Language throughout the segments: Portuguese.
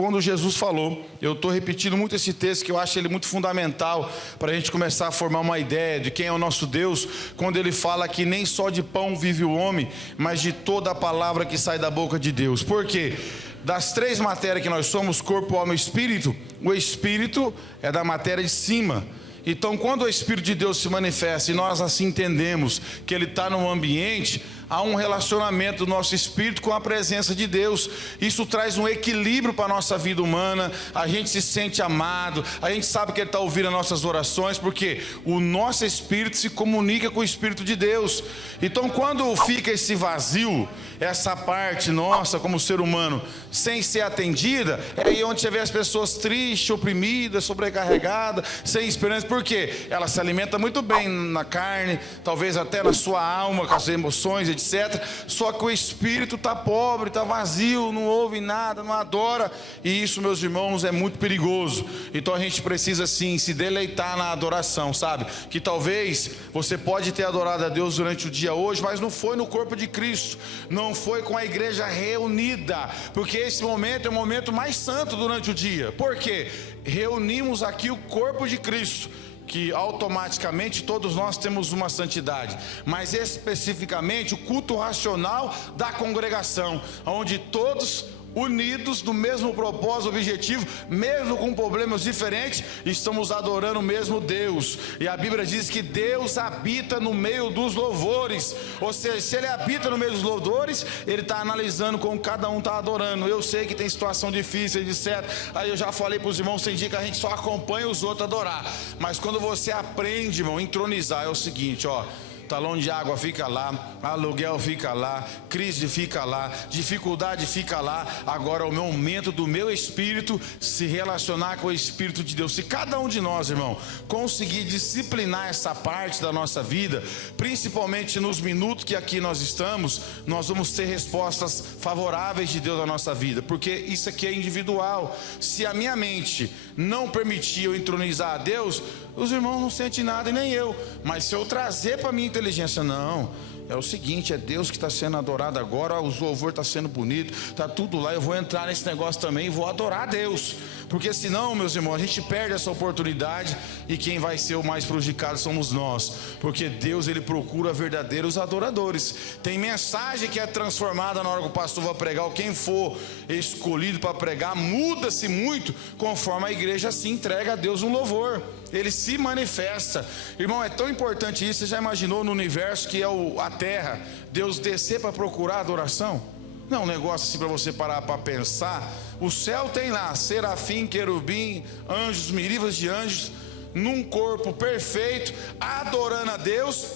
quando Jesus falou. Eu estou repetindo muito esse texto, que eu acho ele muito fundamental para a gente começar a formar uma ideia de quem é o nosso Deus, quando ele fala que nem só de pão vive o homem, mas de toda a palavra que sai da boca de Deus. Por quê? Das três matérias que nós somos, corpo, alma e espírito, o espírito é da matéria de cima. Então, quando o Espírito de Deus se manifesta e nós assim entendemos que Ele está no ambiente, há um relacionamento do nosso espírito com a presença de Deus. Isso traz um equilíbrio para a nossa vida humana. A gente se sente amado, a gente sabe que Ele está ouvindo as nossas orações, porque o nosso espírito se comunica com o Espírito de Deus. Então, quando fica esse vazio, essa parte nossa como ser humano sem ser atendida, é aí onde você vê as pessoas tristes, oprimidas, sobrecarregadas, sem esperança. Por quê? Ela se alimenta muito bem na carne, talvez até na sua alma, com as emoções, etc. Só que o espírito está pobre, está vazio, não ouve nada, não adora. E isso, meus irmãos, é muito perigoso. Então a gente precisa sim se deleitar na adoração, sabe? Que talvez você pode ter adorado a Deus durante o dia hoje, mas não foi no corpo de Cristo, não foi com a igreja reunida, porque esse momento é o momento mais santo durante o dia. Por quê? Reunimos aqui o corpo de Cristo, que automaticamente todos nós temos uma santidade, mas especificamente o culto racional da congregação, onde todos unidos no mesmo propósito, objetivo, mesmo com problemas diferentes, estamos adorando o mesmo Deus. E a Bíblia diz que Deus habita no meio dos louvores. Ou seja, se Ele habita no meio dos louvores, Ele está analisando como cada um está adorando. Eu sei que tem situação difícil, etc. Aí eu já falei para os irmãos, tem dia que a gente só acompanha os outros adorar, mas quando você aprende, irmão, entronizar, é o seguinte, ó: talão de água fica lá, aluguel fica lá, crise fica lá, dificuldade fica lá. Agora é o momento do meu espírito se relacionar com o Espírito de Deus. Se cada um de nós, irmão, conseguir disciplinar essa parte da nossa vida, principalmente nos minutos que aqui nós estamos, nós vamos ter respostas favoráveis de Deus na nossa vida, porque isso aqui é individual. Se a minha mente não permitir eu entronizar a Deus, os irmãos não sentem nada e nem eu. Mas se eu trazer para a minha inteligência, não, é o seguinte, é Deus que está sendo adorado agora, o louvor está sendo bonito, está tudo lá, eu vou entrar nesse negócio também e vou adorar a Deus. Porque senão, meus irmãos, a gente perde essa oportunidade e quem vai ser o mais prejudicado somos nós. Porque Deus, Ele procura verdadeiros adoradores. Tem mensagem que é transformada na hora que o pastor vai pregar, ou quem for escolhido para pregar, muda-se muito conforme a igreja se entrega a Deus um louvor. Ele se manifesta. Irmão, é tão importante isso. Você já imaginou no universo que é a terra, Deus descer para procurar adoração? Não é um negócio assim para você parar para pensar. O céu tem lá serafim, querubim, anjos, milímetros de anjos, num corpo perfeito, adorando a Deus.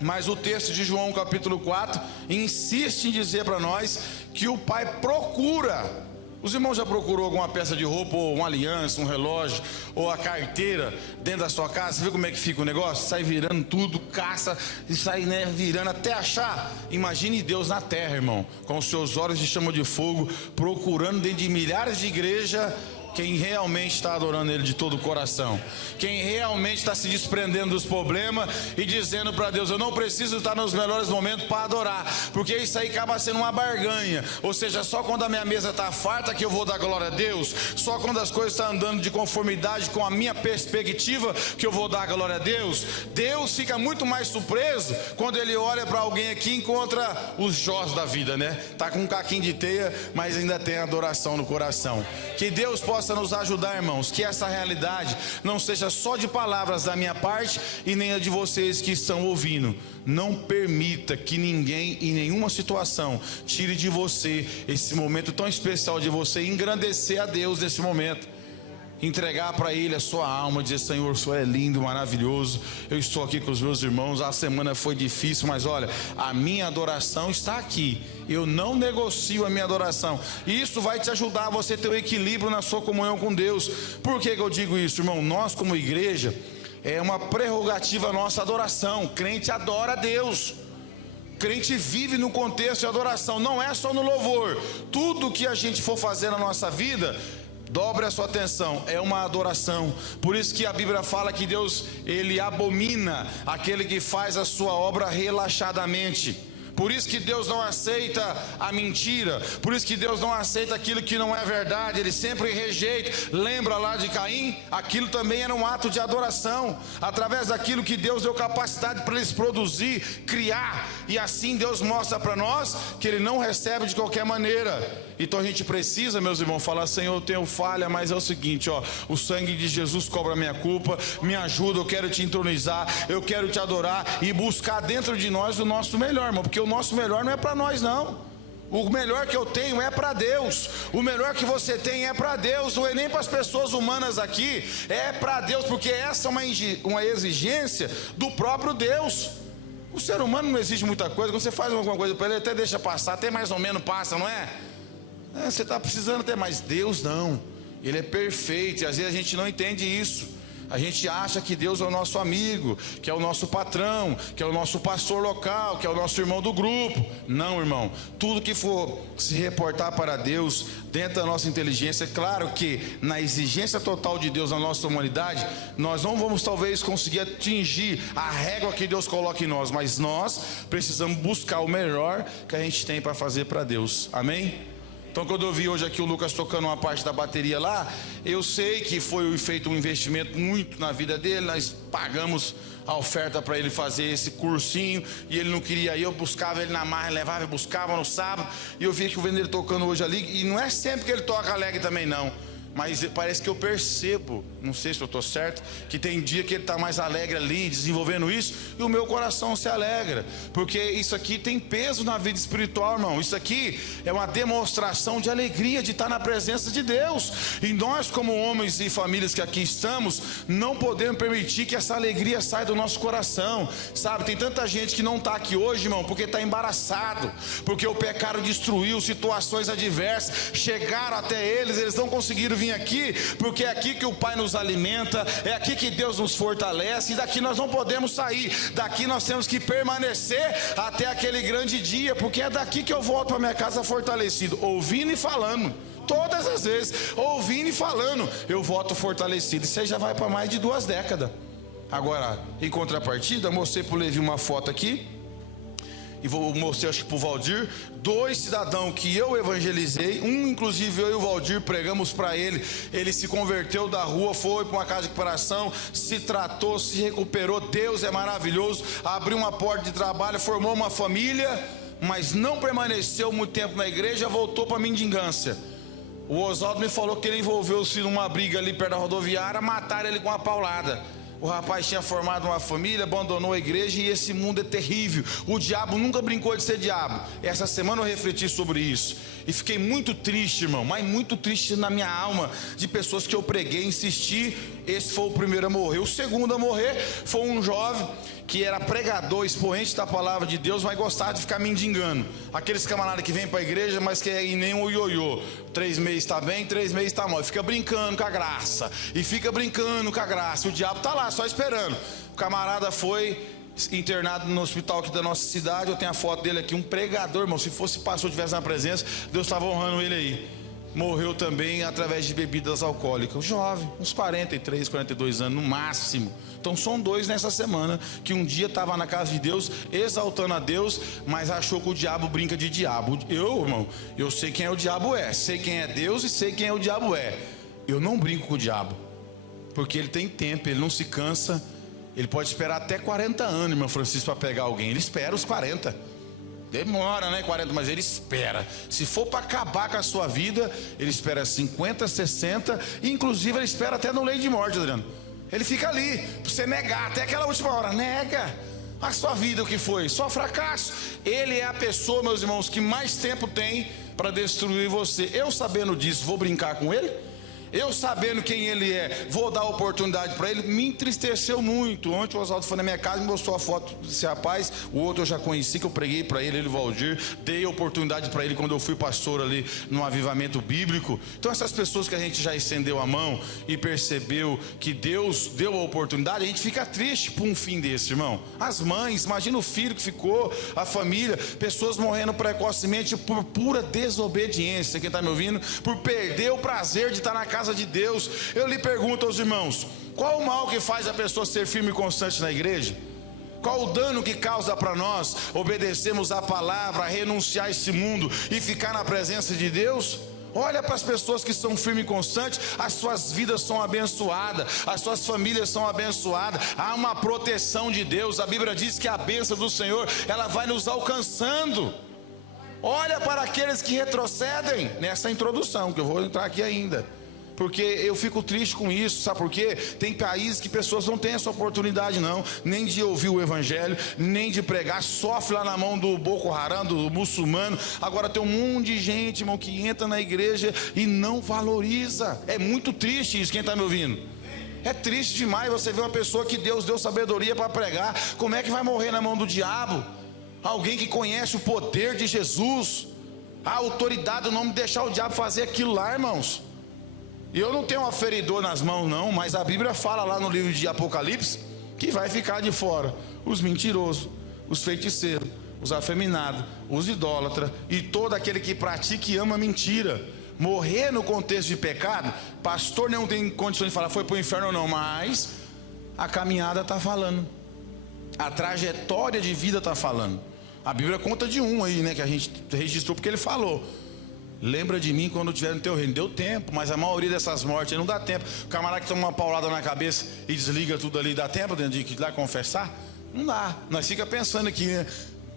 Mas o texto de João capítulo 4 insiste em dizer para nós que o Pai procura. Os irmãos já procurou alguma peça de roupa, ou uma aliança, um relógio, ou a carteira dentro da sua casa? Você vê como é que fica o negócio? Sai virando tudo, caça, e sai, né, virando até achar. Imagine Deus na terra, irmão, com os seus olhos de chama de fogo, procurando dentro de milhares de igrejas quem realmente está adorando Ele de todo o coração, quem realmente está se desprendendo dos problemas e dizendo para Deus: eu não preciso estar nos melhores momentos para adorar, porque isso aí acaba sendo uma barganha. Ou seja, só quando a minha mesa está farta que eu vou dar glória a Deus, só quando as coisas estão andando de conformidade com a minha perspectiva que eu vou dar glória a Deus. Deus fica muito mais surpreso quando Ele olha para alguém aqui e encontra os Jós da vida, né? Está com um caquinho de teia, mas ainda tem adoração no coração. Que Deus possa nos ajudar, irmãos, que essa realidade não seja só de palavras da minha parte e nem a de vocês que estão ouvindo. Não permita que ninguém, em nenhuma situação, tire de você esse momento tão especial de você engrandecer a Deus nesse momento. Entregar para Ele a sua alma, dizer: Senhor, o Senhor é lindo, maravilhoso, eu estou aqui com os meus irmãos, a semana foi difícil, mas olha, a minha adoração está aqui, eu não negocio a minha adoração. E isso vai te ajudar a você ter um equilíbrio na sua comunhão com Deus. Por que eu digo isso, irmão? Nós como igreja, é uma prerrogativa nossa adoração. Crente adora a Deus, crente vive no contexto de adoração, não é só no louvor. Tudo que a gente for fazer na nossa vida, dobre a sua atenção, é uma adoração. Por isso que a Bíblia fala que Deus, Ele abomina aquele que faz a sua obra relaxadamente. Por isso que Deus não aceita a mentira, por isso que Deus não aceita aquilo que não é verdade, Ele sempre rejeita. Lembra lá de Caim? Aquilo também era um ato de adoração, através daquilo que Deus deu capacidade para eles produzir, criar, e assim Deus mostra para nós que Ele não recebe de qualquer maneira. Então a gente precisa, meus irmãos, falar: Senhor, eu tenho falha, mas é o seguinte, o sangue de Jesus cobra a minha culpa, me ajuda, eu quero te entronizar, eu quero te adorar, e buscar dentro de nós o nosso melhor, irmão, porque o nosso melhor não é para nós, não. O melhor que eu tenho é para Deus, o melhor que você tem é para Deus, não é nem para as pessoas humanas aqui, é para Deus, porque essa é uma exigência do próprio Deus. O ser humano não exige muita coisa, quando você faz alguma coisa para ele, até deixa passar, até mais ou menos passa, não é? Você está precisando até, mas Deus não, Ele é perfeito, e às vezes a gente não entende isso. A gente acha que Deus é o nosso amigo, que é o nosso patrão, que é o nosso pastor local, que é o nosso irmão do grupo. Não, irmão, tudo que for se reportar para Deus, dentro da nossa inteligência, é claro que na exigência total de Deus na nossa humanidade, nós não vamos talvez conseguir atingir a régua que Deus coloca em nós, mas nós precisamos buscar o melhor que a gente tem para fazer para Deus, amém? Então, quando eu vi hoje aqui o Lucas tocando uma parte da bateria lá, eu sei que foi feito um investimento muito na vida dele. Nós pagamos a oferta para ele fazer esse cursinho, e ele não queria ir. Eu buscava ele na marra, levava e buscava no sábado, e eu vi que eu vendo ele tocando hoje ali, e não é sempre que ele toca alegre também não, mas parece que eu percebo, não sei se eu estou certo, que tem dia que ele está mais alegre ali, desenvolvendo isso, e o meu coração se alegra, porque isso aqui tem peso na vida espiritual, irmão. Isso aqui é uma demonstração de alegria, de estar na presença de Deus, e nós, como homens e famílias que aqui estamos, não podemos permitir que essa alegria saia do nosso coração, sabe? Tem tanta gente que não está aqui hoje, irmão, porque está embaraçado, porque o pecado destruiu, situações adversas chegaram até eles não conseguiram vir aqui, porque é aqui que o Pai nos alimenta, é aqui que Deus nos fortalece, e daqui nós não podemos sair, daqui nós temos que permanecer até aquele grande dia, porque é daqui que eu volto para minha casa fortalecido, ouvindo e falando, todas as vezes, ouvindo e falando, eu volto fortalecido. Isso aí já vai para mais de 2 décadas. Agora, em contrapartida, mostrei para o Levi uma foto aqui, e vou mostrar, acho que para o Valdir, 2 cidadãos que eu evangelizei, um inclusive eu e o Valdir pregamos para ele, ele se converteu da rua, foi para uma casa de recuperação, se tratou, se recuperou. Deus é maravilhoso, abriu uma porta de trabalho, formou uma família, mas não permaneceu muito tempo na igreja, voltou para a mendigância. O Oswaldo me falou que ele envolveu-se numa briga ali perto da rodoviária, mataram ele com uma paulada. O rapaz tinha formado uma família, abandonou a igreja, e esse mundo é terrível. O diabo nunca brincou de ser diabo. Essa semana eu refleti sobre isso e fiquei muito triste, irmão, mas muito triste na minha alma, de pessoas que eu preguei, insisti. Esse foi o primeiro a morrer. O segundo a morrer foi um jovem que era pregador, expoente da palavra de Deus, mas gostava de ficar mendigando. Aqueles camaradas que vêm para a igreja, mas que é nem um ioiô. 3 meses está bem, 3 meses está mal. E fica brincando com a graça. E fica brincando com a graça. O diabo está lá, só esperando. O camarada foi internado no hospital aqui da nossa cidade. Eu tenho a foto dele aqui, um pregador, irmão. Se fosse pastor, tivesse na presença, Deus estava honrando ele aí. Morreu também através de bebidas alcoólicas. Jovem, uns 43, 42 anos no máximo. Então são 2 nessa semana, que um dia estava na casa de Deus, exaltando a Deus, mas achou que o diabo brinca de diabo. Eu, irmão, eu sei quem é o diabo sei quem é Deus e sei quem é o diabo Eu não brinco com o diabo, porque ele tem tempo, ele não se cansa. Ele pode esperar até 40 anos, irmão Francisco, para pegar alguém. Ele espera os 40. Demora, né, 40, mas ele espera. Se for para acabar com a sua vida, ele espera 50, 60, e inclusive ele espera até no leito de morte, Adriano. Ele fica ali, para você negar, até aquela última hora. Nega a sua vida, o que foi? Só fracasso. Ele é a pessoa, meus irmãos, que mais tempo tem para destruir você. Eu sabendo disso, vou brincar com ele? Eu sabendo quem ele é, vou dar oportunidade para ele? Me entristeceu muito. Ontem o Oswaldo foi na minha casa e me mostrou a foto desse rapaz. O outro eu já conheci, que eu preguei para ele, o Valdir. Dei oportunidade para ele quando eu fui pastor ali no avivamento bíblico. Então essas pessoas que a gente já estendeu a mão e percebeu que Deus deu a oportunidade, a gente fica triste por um fim desse, irmão. As mães, imagina o filho que ficou, a família, pessoas morrendo precocemente por pura desobediência. Quem está me ouvindo? Por perder o prazer de estar na casa de Deus. Eu lhe pergunto aos irmãos, qual o mal que faz a pessoa ser firme e constante na igreja? Qual o dano que causa para nós obedecermos a palavra, renunciar a esse mundo e ficar na presença de Deus? Olha para as pessoas que são firmes e constantes, as suas vidas são abençoadas, as suas famílias são abençoadas, há uma proteção de Deus. A Bíblia diz que a bênção do Senhor, ela vai nos alcançando. Olha para aqueles que retrocedem, nessa introdução, que eu vou entrar aqui ainda, porque eu fico triste com isso, sabe por quê? Tem países que pessoas não têm essa oportunidade não, nem de ouvir o evangelho, nem de pregar, sofre lá na mão do Boko Haram, do muçulmano. Agora tem um monte de gente, irmão, que entra na igreja e não valoriza. É muito triste isso, quem está me ouvindo? É triste demais você ver uma pessoa que Deus deu sabedoria para pregar, como é que vai morrer na mão do diabo? Alguém que conhece o poder de Jesus, a autoridade, o nome de deixar o diabo fazer aquilo lá, irmãos. E eu não tenho um aferidor nas mãos não, mas a Bíblia fala lá no livro de Apocalipse que vai ficar de fora os mentirosos, os feiticeiros, os afeminados, os idólatras e todo aquele que pratica e ama mentira. Morrer no contexto de pecado, pastor não tem condições de falar foi para o inferno ou não, mas a caminhada está falando, a trajetória de vida está falando. A Bíblia conta de um aí, né, que a gente registrou porque ele falou: lembra de mim quando estiver no teu reino. Deu tempo, mas a maioria dessas mortes aí não dá tempo. O camarada que toma uma paulada na cabeça e desliga tudo ali, dá tempo de ir lá confessar? Não dá. Nós fica pensando aqui,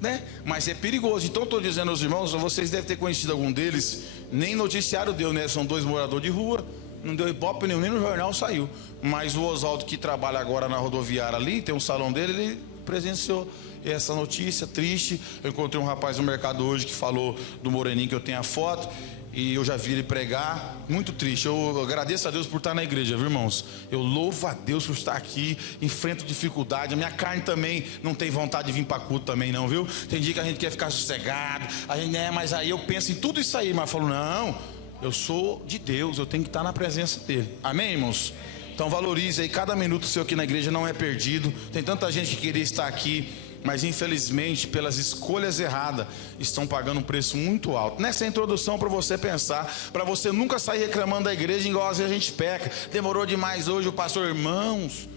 né? Mas é perigoso. Então estou dizendo aos irmãos, vocês devem ter conhecido algum deles, nem noticiário deu, né? São dois moradores de rua, não deu ibope nenhum, nem no jornal saiu. Mas o Oswaldo, que trabalha agora na rodoviária ali, tem um salão dele, ele presenciou essa notícia triste. Eu encontrei um rapaz no mercado hoje que falou do moreninho, que eu tenho a foto, e eu já vi ele pregar. Muito triste. Eu agradeço a Deus por estar na igreja, viu, irmãos? Eu louvo a Deus por estar aqui, enfrento dificuldade. A minha carne também não tem vontade de vir para culto também não, viu? Tem dia que a gente quer ficar sossegado, a gente, mas aí eu penso em tudo isso aí, mas eu falo, não, eu sou de Deus, eu tenho que estar na presença dele. Amém, irmãos? Então valorize aí, cada minuto seu aqui na igreja não é perdido. Tem tanta gente que queria estar aqui, mas infelizmente pelas escolhas erradas estão pagando um preço muito alto. Nessa introdução para você pensar, para você nunca sair reclamando da igreja igual às vezes a gente peca. Demorou demais hoje o pastor. Irmãos,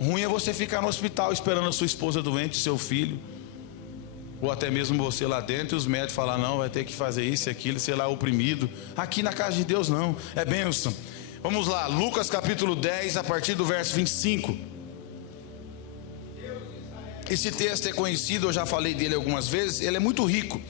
ruim é você ficar no hospital esperando a sua esposa doente, seu filho, ou até mesmo você lá dentro e os médicos falar não, vai ter que fazer isso e aquilo, sei lá, oprimido. Aqui na casa de Deus não, é bênção. Vamos lá, Lucas capítulo 10, a partir do verso 25. Esse texto é conhecido, eu já falei dele algumas vezes, ele é muito rico.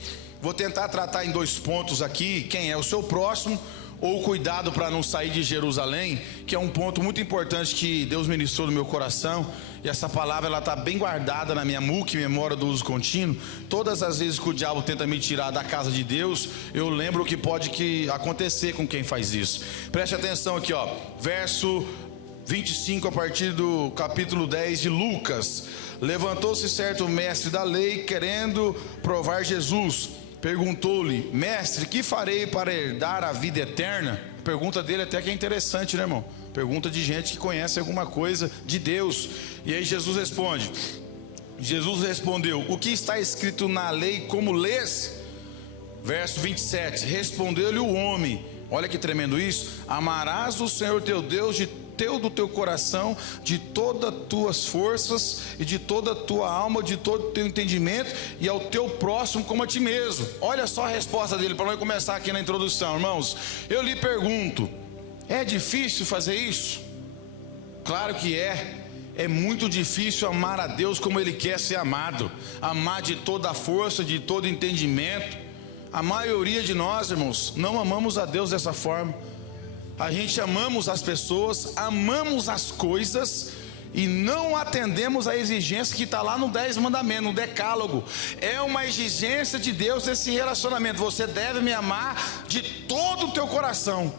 Vou tentar tratar em 2 pontos aqui: quem é o seu próximo, ou cuidado para não sair de Jerusalém, que é um ponto muito importante que Deus ministrou no meu coração. E essa palavra, ela está bem guardada na minha MUC, memória do uso contínuo. Todas as vezes que o diabo tenta me tirar da casa de Deus, eu lembro o que pode acontecer com quem faz isso. Preste atenção aqui, ó, verso 25, a partir do capítulo 10 de Lucas. Levantou-se certo mestre da lei, querendo provar Jesus. Perguntou-lhe: mestre, que farei para herdar a vida eterna? A pergunta dele até que é interessante, né, irmão? Pergunta de gente que conhece alguma coisa de Deus. E aí Jesus responde. Jesus respondeu: o que está escrito na lei, como lês? Verso 27, respondeu-lhe o homem, olha que tremendo isso: amarás o Senhor teu Deus de todo o teu coração, de todas as tuas forças e de toda a tua alma, de todo o teu entendimento, e ao teu próximo como a ti mesmo. Olha só a resposta dele, para nós começar aqui na introdução, irmãos. Eu lhe pergunto, é difícil fazer isso? Claro que é. É muito difícil amar a Deus como Ele quer ser amado, amar de toda a força, de todo entendimento. A maioria de nós, irmãos, não amamos a Deus dessa forma. A gente amamos as pessoas, amamos as coisas e não atendemos a exigência que está lá no 10 mandamentos, no decálogo. É uma exigência de Deus esse relacionamento. Você deve me amar de todo o teu coração.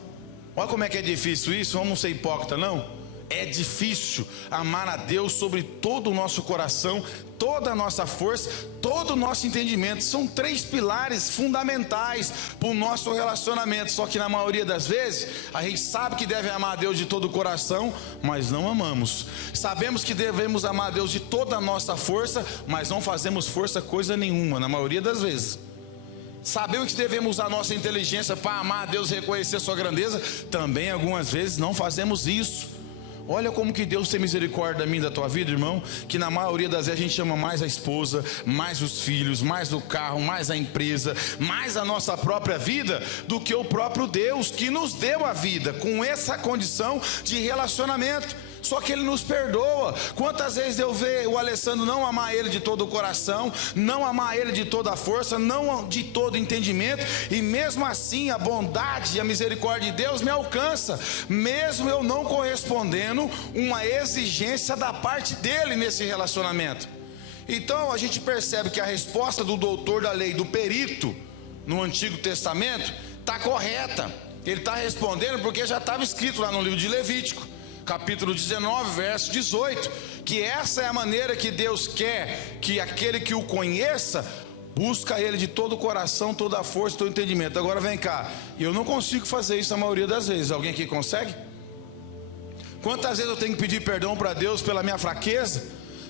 Olha como é que é difícil isso. Vamos ser hipócrita, não? É difícil amar a Deus sobre todo o nosso coração, toda a nossa força, todo o nosso entendimento. São 3 pilares fundamentais para o nosso relacionamento. Só que na maioria das vezes a gente sabe que deve amar a Deus de todo o coração, mas não amamos. Sabemos que devemos amar a Deus de toda a nossa força, mas não fazemos força coisa nenhuma, na maioria das vezes. Sabemos que devemos usar a nossa inteligência para amar a Deus e reconhecer a sua grandeza, também algumas vezes não fazemos isso. Olha como que Deus tem misericórdia da minha e da tua vida, irmão. Que na maioria das vezes a gente ama mais a esposa, mais os filhos, mais o carro, mais a empresa, mais a nossa própria vida, do que o próprio Deus que nos deu a vida, com essa condição de relacionamento. Só que Ele nos perdoa. Quantas vezes eu vejo o Alessandro não amar Ele de todo o coração, não amar Ele de toda a força, não de todo entendimento, e mesmo assim a bondade e a misericórdia de Deus me alcança, mesmo eu não correspondendo uma exigência da parte dele nesse relacionamento. Então a gente percebe que a resposta do doutor da lei, do perito no Antigo Testamento, está correta. Ele está respondendo porque já estava escrito lá no livro de Levítico, capítulo 19, verso 18, que essa é a maneira que Deus quer que aquele que o conheça, busca Ele de todo o coração, toda a força, todo o entendimento. Agora vem cá, eu não consigo fazer isso a maioria das vezes. Alguém aqui consegue? Quantas vezes eu tenho que pedir perdão para Deus pela minha fraqueza?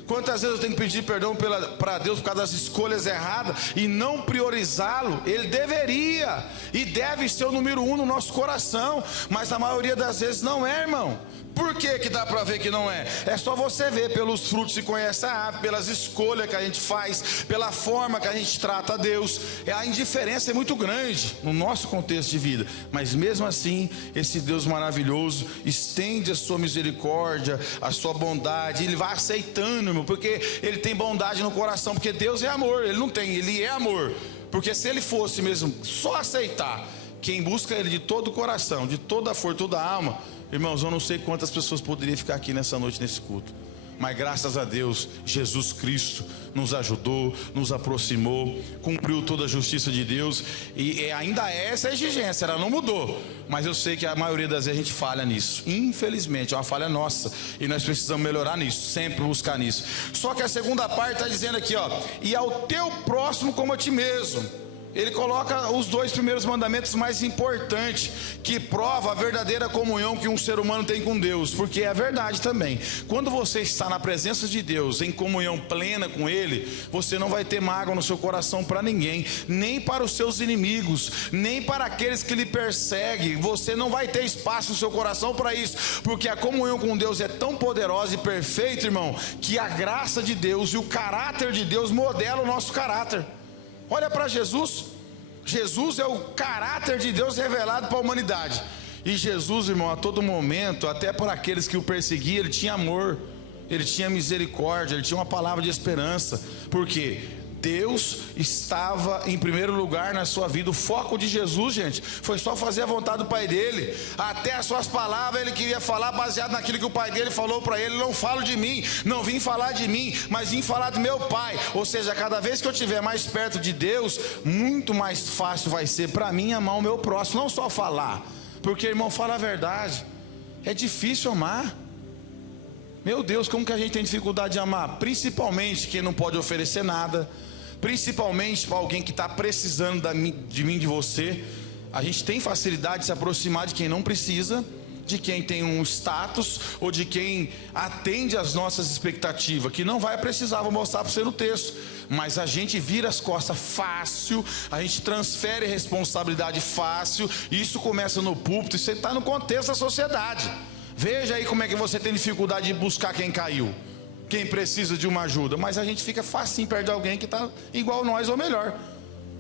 Quantas vezes eu tenho que pedir perdão para Deus por causa das escolhas erradas e não priorizá-lo? Ele deveria e deve ser o número 1 no nosso coração, mas a maioria das vezes não é, irmão. Por que dá para ver que não é? É só você ver pelos frutos se conhece a árvore, pelas escolhas que a gente faz, pela forma que a gente trata a Deus. A indiferença é muito grande no nosso contexto de vida, mas mesmo assim, esse Deus maravilhoso estende a sua misericórdia, a sua bondade. Ele vai aceitando, irmão, porque Ele tem bondade no coração, porque Deus é amor. Ele não tem, Ele é amor. Porque se Ele fosse mesmo só aceitar quem busca Ele de todo o coração, de toda a força, toda a alma, irmãos, eu não sei quantas pessoas poderiam ficar aqui nessa noite, nesse culto. Mas graças a Deus, Jesus Cristo nos ajudou, nos aproximou, cumpriu toda a justiça de Deus. E ainda é essa a exigência, ela não mudou. Mas eu sei que a maioria das vezes a gente falha nisso. Infelizmente, é uma falha nossa. E nós precisamos melhorar nisso, sempre buscar nisso. Só que a segunda parte está dizendo aqui, ó: e ao teu próximo como a ti mesmo. Ele coloca os 2 primeiros mandamentos mais importantes, que prova a verdadeira comunhão que um ser humano tem com Deus, porque é verdade também. Quando você está na presença de Deus, em comunhão plena com Ele, você não vai ter mágoa no seu coração para ninguém, nem para os seus inimigos, nem para aqueles que lhe perseguem. Você não vai ter espaço no seu coração para isso, porque a comunhão com Deus é tão poderosa e perfeita, irmão, que a graça de Deus e o caráter de Deus modela o nosso caráter. Olha para Jesus. Jesus é o caráter de Deus revelado para a humanidade. E Jesus, irmão, a todo momento, até para aqueles que o perseguiam, Ele tinha amor, Ele tinha misericórdia, Ele tinha uma palavra de esperança. Por quê? Deus estava em primeiro lugar na sua vida. O foco de Jesus, gente, foi só fazer a vontade do Pai dele. Até as suas palavras Ele queria falar baseado naquilo que o Pai dele falou para ele. Não falo de mim, não vim falar de mim, mas vim falar do meu Pai. Ou seja, cada vez que eu estiver mais perto de Deus, muito mais fácil vai ser para mim amar o meu próximo. Não só falar, porque, irmão, fala a verdade, é difícil amar. Meu Deus, como que a gente tem dificuldade de amar? Principalmente quem não pode oferecer nada, principalmente para alguém que está precisando de mim, de você. A gente tem facilidade de se aproximar de quem não precisa, de quem tem um status, ou de quem atende às nossas expectativas, que não vai precisar, vou mostrar para você no texto. Mas a gente vira as costas fácil, a gente transfere responsabilidade fácil, e isso começa no púlpito, isso está no contexto da sociedade. Veja aí como é que você tem dificuldade de buscar quem caiu, quem precisa de uma ajuda, mas a gente fica facinho perto de alguém que está igual nós ou melhor,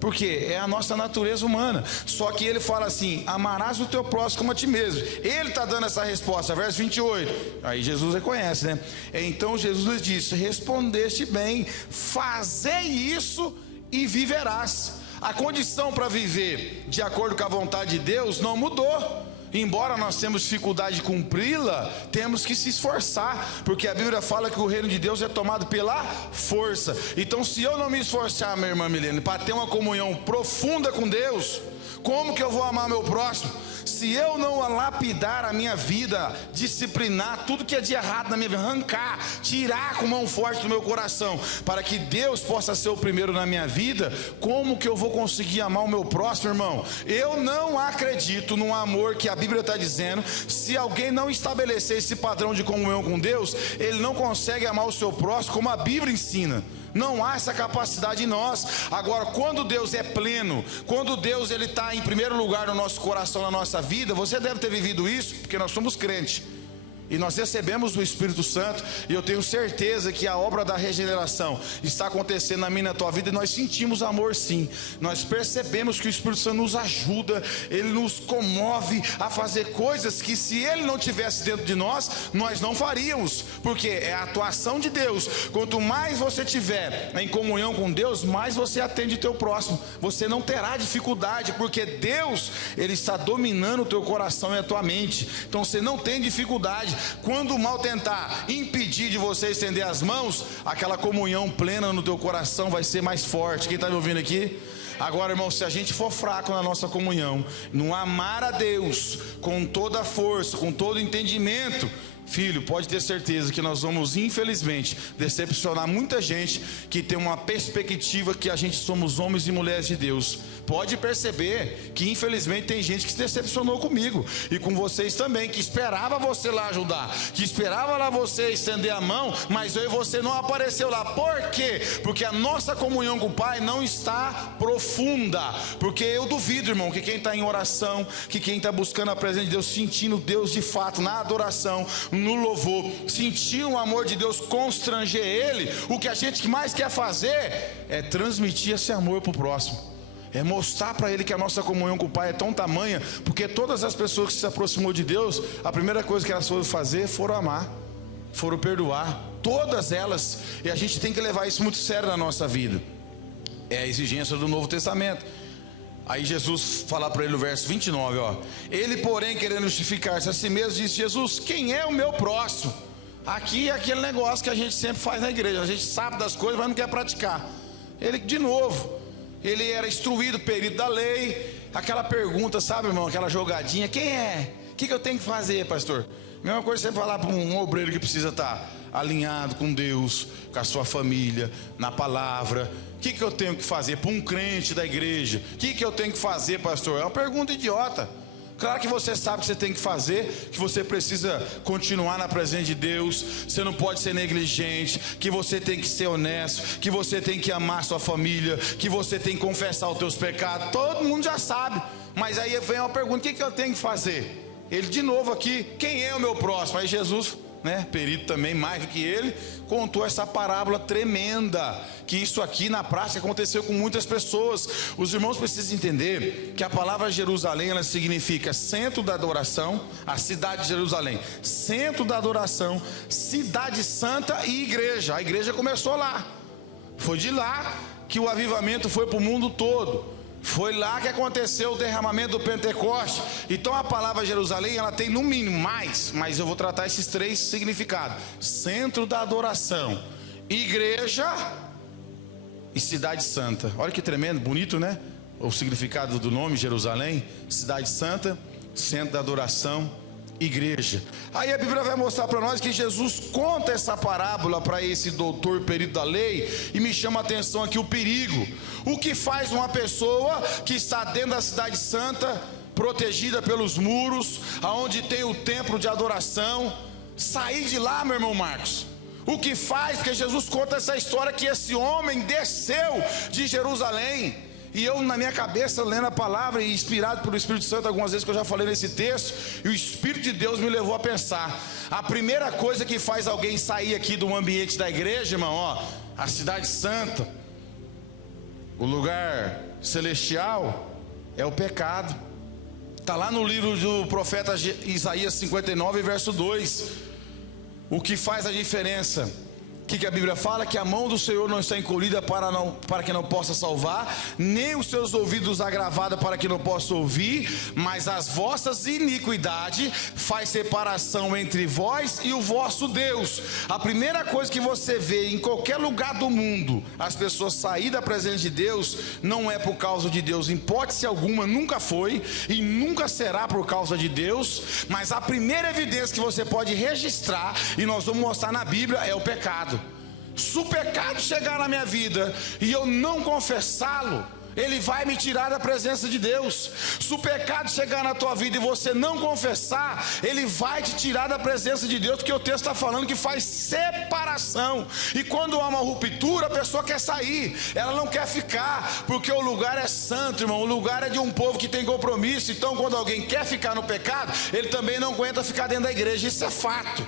porque é a nossa natureza humana. Só que ele fala assim: amarás o teu próximo como a ti mesmo. Ele está dando essa resposta, verso 28, aí Jesus reconhece, né? Então Jesus lhes disse: respondeste bem, fazei isso e viverás. A condição para viver de acordo com a vontade de Deus não mudou. Embora nós temos dificuldade de cumpri-la, temos que se esforçar, porque a Bíblia fala que o reino de Deus é tomado pela força. Então, se eu não me esforçar, minha irmã Milene, para ter uma comunhão profunda com Deus, como que eu vou amar meu próximo? Se eu não lapidar a minha vida, disciplinar tudo que é de errado na minha vida, arrancar, tirar com mão forte do meu coração, para que Deus possa ser o primeiro na minha vida, como que eu vou conseguir amar o meu próximo, irmão? Eu não acredito num amor que a Bíblia está dizendo. Se alguém não estabelecer esse padrão de comunhão com Deus, ele não consegue amar o seu próximo como a Bíblia ensina. Não há essa capacidade em nós. Agora, quando Deus é pleno, quando Deus ele está em primeiro lugar no nosso coração, na nossa vida, você deve ter vivido isso, porque nós somos crentes. E nós recebemos o Espírito Santo, e eu tenho certeza que a obra da regeneração está acontecendo na minha e na tua vida, e nós sentimos amor sim. Nós percebemos que o Espírito Santo nos ajuda, ele nos comove a fazer coisas que, se ele não tivesse dentro de nós, nós não faríamos, porque é a atuação de Deus. Quanto mais você tiver em comunhão com Deus, mais você atende o teu próximo. Você não terá dificuldade, porque Deus, ele está dominando o teu coração e a tua mente. Então você não tem dificuldade. Quando o mal tentar impedir de você estender as mãos, aquela comunhão plena no teu coração vai ser mais forte. Quem está me ouvindo aqui? Agora, irmão, se a gente for fraco na nossa comunhão, não amar a Deus com toda a força, com todo o entendimento, filho, pode ter certeza que nós vamos, infelizmente, decepcionar muita gente que tem uma perspectiva que a gente somos homens e mulheres de Deus. Pode perceber que, infelizmente, tem gente que se decepcionou comigo e com vocês também, que esperava você lá ajudar, que esperava lá você estender a mão, mas eu e você não apareceu lá. Por quê? Porque a nossa comunhão com o Pai não está profunda. Porque eu duvido, irmão, que quem está em oração, que quem está buscando a presença de Deus, sentindo Deus de fato na adoração, no louvor, sentir o amor de Deus constranger ele, o que a gente mais quer fazer é transmitir esse amor para o próximo. É mostrar para ele que a nossa comunhão com o Pai é tão tamanha, porque todas as pessoas que se aproximou de Deus, a primeira coisa que elas foram fazer, foram amar, foram perdoar, todas elas, e a gente tem que levar isso muito sério na nossa vida. É a exigência do Novo Testamento. Aí Jesus fala para ele no verso 29, ó: ele, porém, querendo justificar-se a si mesmo, disse: Jesus, quem é o meu próximo? Aqui é aquele negócio que a gente sempre faz na igreja, a gente sabe das coisas, mas não quer praticar. Ele, de novo, ele era instruído, perito da lei, aquela pergunta, sabe, irmão, aquela jogadinha: quem é? O que eu tenho que fazer, pastor? Mesma coisa você falar para um obreiro que precisa estar alinhado com Deus, com a sua família, na palavra. O que eu tenho que fazer? Para um crente da igreja, o que eu tenho que fazer, pastor? É uma pergunta idiota. Claro que você sabe o que você tem que fazer, que você precisa continuar na presença de Deus, você não pode ser negligente, que você tem que ser honesto, que você tem que amar sua família, que você tem que confessar os teus pecados. Todo mundo já sabe, mas aí vem uma pergunta: o que eu tenho que fazer? Ele de novo aqui: quem é o meu próximo? Aí Jesus, perito também, mais do que ele, contou essa parábola tremenda, que isso aqui na prática aconteceu com muitas pessoas. Os irmãos precisam entender que a palavra Jerusalém, ela significa centro da adoração, a cidade de Jerusalém, centro da adoração, cidade santa e igreja. A igreja começou lá, foi de lá que o avivamento foi para o mundo todo. Foi lá que aconteceu o derramamento do Pentecoste. Então a palavra Jerusalém, ela tem no mínimo mais, mas eu vou tratar esses três significados: centro da adoração, igreja e cidade santa. Olha que tremendo, bonito, né? O significado do nome Jerusalém: cidade santa, centro da adoração, igreja. Aí a Bíblia vai mostrar para nós que Jesus conta essa parábola para esse doutor perito da lei, e me chama a atenção aqui o perigo. O que faz uma pessoa que está dentro da cidade santa, protegida pelos muros, aonde tem o templo de adoração, sair de lá, meu irmão Marcos? O que faz? Porque Jesus conta essa história, que esse homem desceu de Jerusalém. E eu, na minha cabeça, lendo a palavra e inspirado pelo Espírito Santo, algumas vezes que eu já falei nesse texto, e o Espírito de Deus me levou a pensar: a primeira coisa que faz alguém sair aqui do ambiente da igreja, irmão, a cidade santa, o lugar celestial, é o pecado. Está lá no livro do profeta Isaías 59, verso 2. O que faz a diferença? O que a Bíblia fala? Que a mão do Senhor não está encolhida para que não possa salvar, nem os seus ouvidos agravados para que não possa ouvir, mas as vossas iniquidades faz separação entre vós e o vosso Deus. A primeira coisa que você vê em qualquer lugar do mundo, as pessoas saírem da presença de Deus, não é por causa de Deus, em hipótese alguma, nunca foi e nunca será por causa de Deus. Mas a primeira evidência que você pode registrar, e nós vamos mostrar na Bíblia, é o pecado. Se o pecado chegar na minha vida e eu não confessá-lo, ele vai me tirar da presença de Deus. Se o pecado chegar na tua vida e você não confessar, ele vai te tirar da presença de Deus, porque o texto está falando que faz separação. E quando há uma ruptura, a pessoa quer sair, ela não quer ficar, porque o lugar é santo, irmão. O lugar é de um povo que tem compromisso. Então quando alguém quer ficar no pecado, ele também não aguenta ficar dentro da igreja. Isso é fato.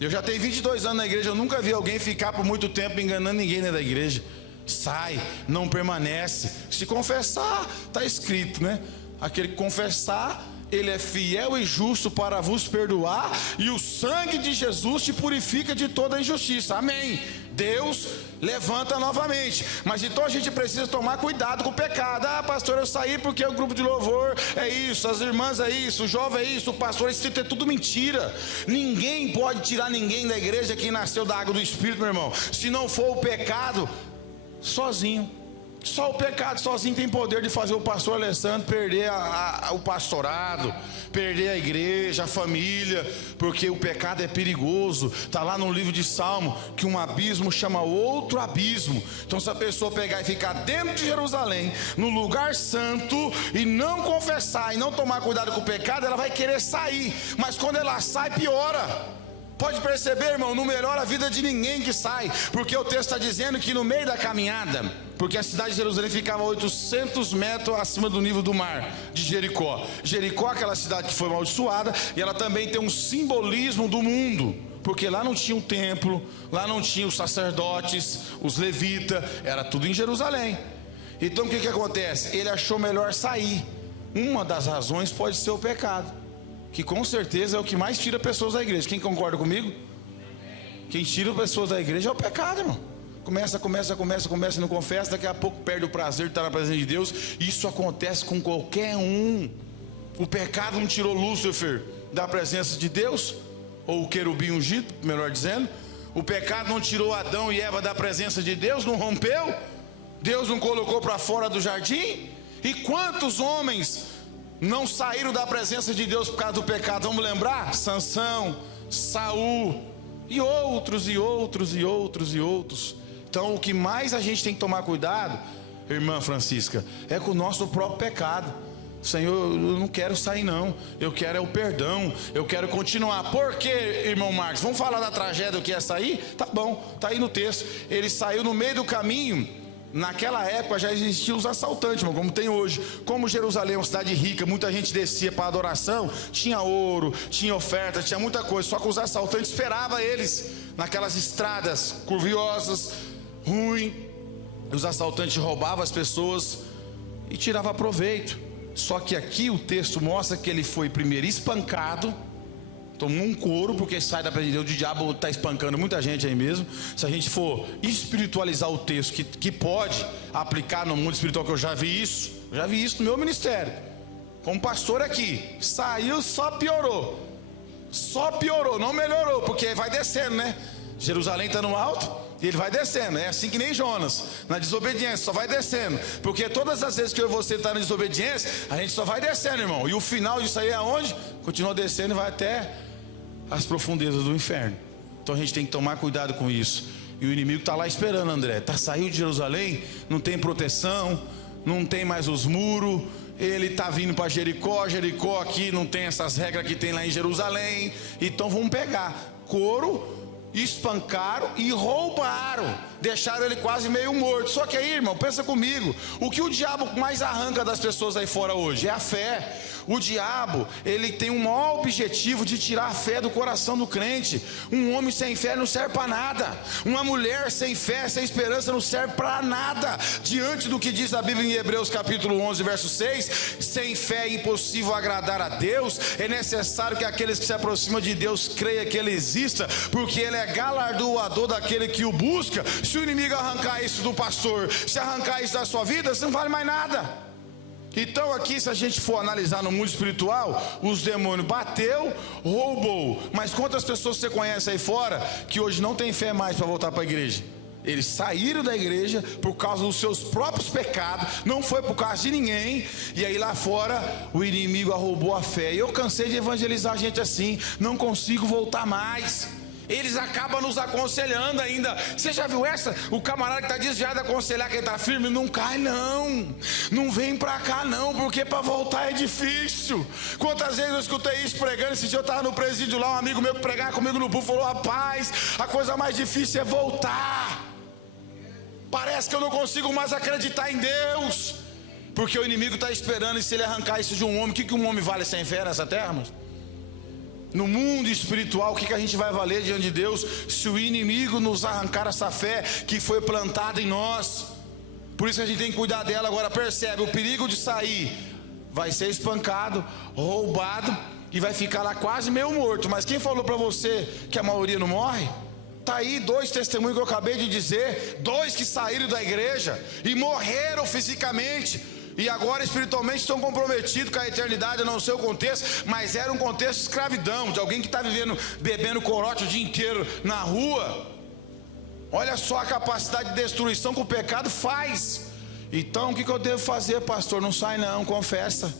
Eu já tenho 22 anos na igreja, eu nunca vi alguém ficar por muito tempo enganando ninguém dentro da igreja. Sai, não permanece. Se confessar, está escrito, né? Aquele que confessar, ele é fiel e justo para vos perdoar, e o sangue de Jesus te purifica de toda injustiça. Amém. Deus levanta novamente. Mas então a gente precisa tomar cuidado com o pecado. Ah, pastor, eu saí porque o grupo de louvor é isso, as irmãs é isso, o jovem é isso, o pastor, isso é tudo mentira. Ninguém pode tirar ninguém da igreja que nasceu da água do Espírito, meu irmão, se não for o pecado sozinho. Só o pecado sozinho tem poder de fazer o pastor Alessandro perder o pastorado, perder a igreja, a família, porque o pecado é perigoso. Está lá no livro de Salmo que um abismo chama outro abismo. Então se a pessoa pegar e ficar dentro de Jerusalém, no lugar santo, e não confessar e não tomar cuidado com o pecado, ela vai querer sair, mas quando ela sai, piora. Pode perceber, irmão, não melhora a vida de ninguém que sai, porque o texto está dizendo que no meio da caminhada, porque a cidade de Jerusalém ficava a 800 metros acima do nível do mar de Jericó. Jericó é aquela cidade que foi amaldiçoada, e ela também tem um simbolismo do mundo, porque lá não tinha um templo, lá não tinha os sacerdotes, os levitas, era tudo em Jerusalém. Então o que acontece? Ele achou melhor sair. Uma das razões pode ser o pecado, que com certeza é o que mais tira pessoas da igreja. Quem concorda comigo? Quem tira pessoas da igreja é o pecado, irmão. Começa e não confessa, daqui a pouco perde o prazer de estar na presença de Deus. Isso acontece com qualquer um. O pecado não tirou Lúcifer da presença de Deus, ou o querubim ungido, melhor dizendo. O pecado não tirou Adão e Eva da presença de Deus, não rompeu. Deus não colocou para fora do jardim. E quantos homens não saíram da presença de Deus por causa do pecado? Vamos lembrar? Sansão, Saul e outros. Então o que mais a gente tem que tomar cuidado, irmã Francisca, é com o nosso próprio pecado. Senhor, eu não quero sair não, eu quero é o perdão, eu quero continuar. Por quê, irmão Marcos? Vamos falar da tragédia do que é sair? Tá bom, tá aí no texto. Ele saiu no meio do caminho. Naquela época já existiam os assaltantes, irmão, como tem hoje. Como Jerusalém é uma cidade rica, muita gente descia para adoração, tinha ouro, tinha oferta, tinha muita coisa. Só que os assaltantes esperavam eles naquelas estradas curviosas, ruins. Os assaltantes roubavam as pessoas e tiravam proveito. Só que aqui o texto mostra que ele foi primeiro espancado, tomou um couro, porque sai da presença de Deus. O diabo está espancando muita gente aí mesmo. Se a gente for espiritualizar o texto, que pode aplicar no mundo espiritual, que eu já vi isso no meu ministério, como pastor aqui, saiu, só piorou, não melhorou, porque vai descendo, né? Jerusalém está no alto e ele vai descendo, é assim que nem Jonas, na desobediência, só vai descendo, porque todas as vezes que eu e você está na desobediência, a gente só vai descendo, irmão, e o final disso aí é aonde? Continua descendo e vai até as profundezas do inferno. Então a gente tem que tomar cuidado com isso. E o inimigo está lá esperando, André. Saiu de Jerusalém, não tem proteção, não tem mais os muros. Ele está vindo para Jericó. Jericó aqui não tem essas regras que tem lá em Jerusalém. Então vamos pegar couro, espancaram e roubaram, deixaram ele quase meio morto. Só que aí, irmão, pensa comigo, o que o diabo mais arranca das pessoas aí fora hoje? É a fé. O diabo, ele tem um maior objetivo de tirar a fé do coração do crente. Um homem sem fé não serve para nada. Uma mulher sem fé, sem esperança não serve para nada. Diante do que diz a Bíblia em Hebreus capítulo 11, verso 6, sem fé é impossível agradar a Deus. É necessário que aqueles que se aproximam de Deus creiam que Ele exista, porque Ele é galardoador daquele que o busca. Se o inimigo arrancar isso do pastor, se arrancar isso da sua vida, você não vale mais nada. Então aqui, se a gente for analisar no mundo espiritual, os demônios bateu, roubou. Mas quantas pessoas você conhece aí fora que hoje não tem fé mais para voltar para a igreja? Eles saíram da igreja por causa dos seus próprios pecados, não foi por causa de ninguém. E aí lá fora o inimigo roubou a fé. E eu cansei de evangelizar gente assim, não consigo voltar mais. Eles acabam nos aconselhando ainda. Você já viu essa? O camarada que está desviado de aconselhar quem está firme, não cai não. Não vem para cá não, porque para voltar é difícil. Quantas vezes eu escutei isso pregando? Esse dia eu estava no presídio lá, um amigo meu que pregava comigo no púlpito falou: rapaz, a coisa mais difícil é voltar. Parece que eu não consigo mais acreditar em Deus, porque o inimigo está esperando, e se ele arrancar isso de um homem, o que um homem vale sem fé nessa terra, irmãos? No mundo espiritual, o que a gente vai valer diante de Deus, se o inimigo nos arrancar essa fé que foi plantada em nós? Por isso que a gente tem que cuidar dela. Agora percebe, o perigo de sair, vai ser espancado, roubado, e vai ficar lá quase meio morto. Mas quem falou para você que a maioria não morre? Está aí 2 testemunhos que eu acabei de dizer, 2 que saíram da igreja e morreram fisicamente, e agora espiritualmente estão comprometidos com a eternidade. Eu não sei o contexto, mas era um contexto de escravidão, de alguém que está vivendo, bebendo corote o dia inteiro na rua. Olha só a capacidade de destruição que o pecado faz. Então o que eu devo fazer, pastor? Não sai não, confessa.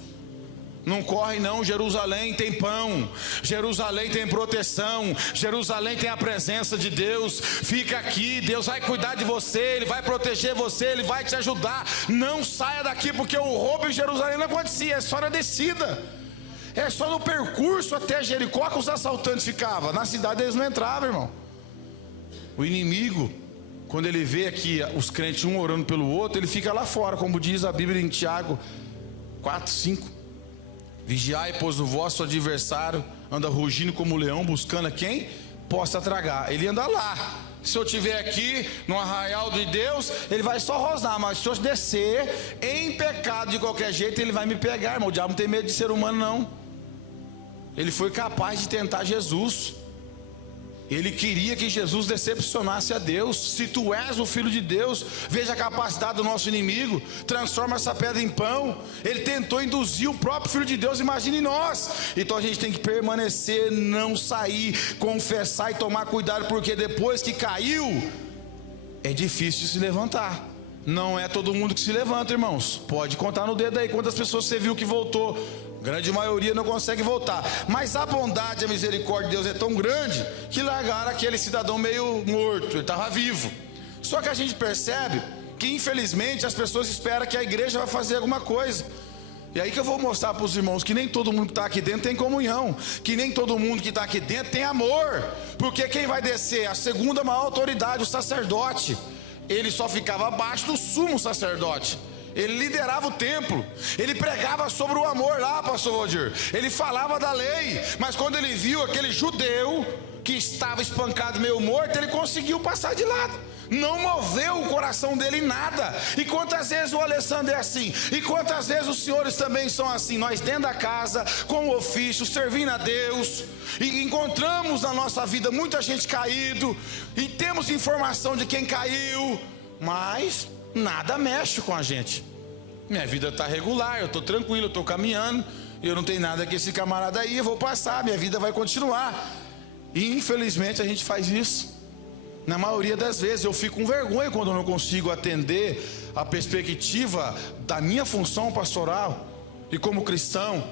Não corre não. Jerusalém tem pão, Jerusalém tem proteção, Jerusalém tem a presença de Deus. Fica aqui, Deus vai cuidar de você, Ele vai proteger você, Ele vai te ajudar. Não saia daqui, porque o roubo em Jerusalém não acontecia, é só na descida, é só no percurso até Jericó que os assaltantes ficavam. Na cidade eles não entravam, irmão. O inimigo, quando ele vê aqui os crentes um orando pelo outro, ele fica lá fora, como diz a Bíblia em Tiago 4:5. Vigiai, pois o vosso adversário anda rugindo como um leão, buscando a quem possa tragar. Ele anda lá. Se eu estiver aqui no arraial de Deus, ele vai só rosnar. Mas se eu descer em pecado de qualquer jeito, ele vai me pegar, irmão. O diabo não tem medo de ser humano não. Ele foi capaz de tentar Jesus. Ele queria que Jesus decepcionasse a Deus. Se tu és o Filho de Deus, veja a capacidade do nosso inimigo, transforma essa pedra em pão. Ele tentou induzir o próprio Filho de Deus, imagine nós. Então a gente tem que permanecer, não sair, confessar e tomar cuidado, porque depois que caiu, é difícil de se levantar. Não é todo mundo que se levanta, irmãos. Pode contar no dedo aí quantas pessoas você viu que voltou. Grande maioria não consegue voltar. Mas a bondade e a misericórdia de Deus é tão grande que largaram aquele cidadão meio morto. Ele estava vivo. Só que a gente percebe que infelizmente as pessoas esperam que a igreja vai fazer alguma coisa. E aí que eu vou mostrar para os irmãos que nem todo mundo que está aqui dentro tem comunhão, que nem todo mundo que está aqui dentro tem amor. Porque quem vai descer? A segunda maior autoridade, o sacerdote. Ele só ficava abaixo do sumo sacerdote. Ele liderava o templo, ele pregava sobre o amor lá, pastor Rodir. Ele falava da lei, mas quando ele viu aquele judeu que estava espancado meio morto, ele conseguiu passar de lado. Não moveu o coração dele em nada. E quantas vezes o Alessandro é assim? E quantas vezes os senhores também são assim? Nós dentro da casa, com o ofício, servindo a Deus, e encontramos na nossa vida muita gente caído, e temos informação de quem caiu, mas nada mexe com a gente. Minha vida está regular, eu estou tranquilo, eu estou caminhando, eu não tenho nada que esse camarada aí, eu vou passar, minha vida vai continuar. E infelizmente a gente faz isso. Na maioria das vezes eu fico com vergonha quando eu não consigo atender a perspectiva da minha função pastoral e como cristão.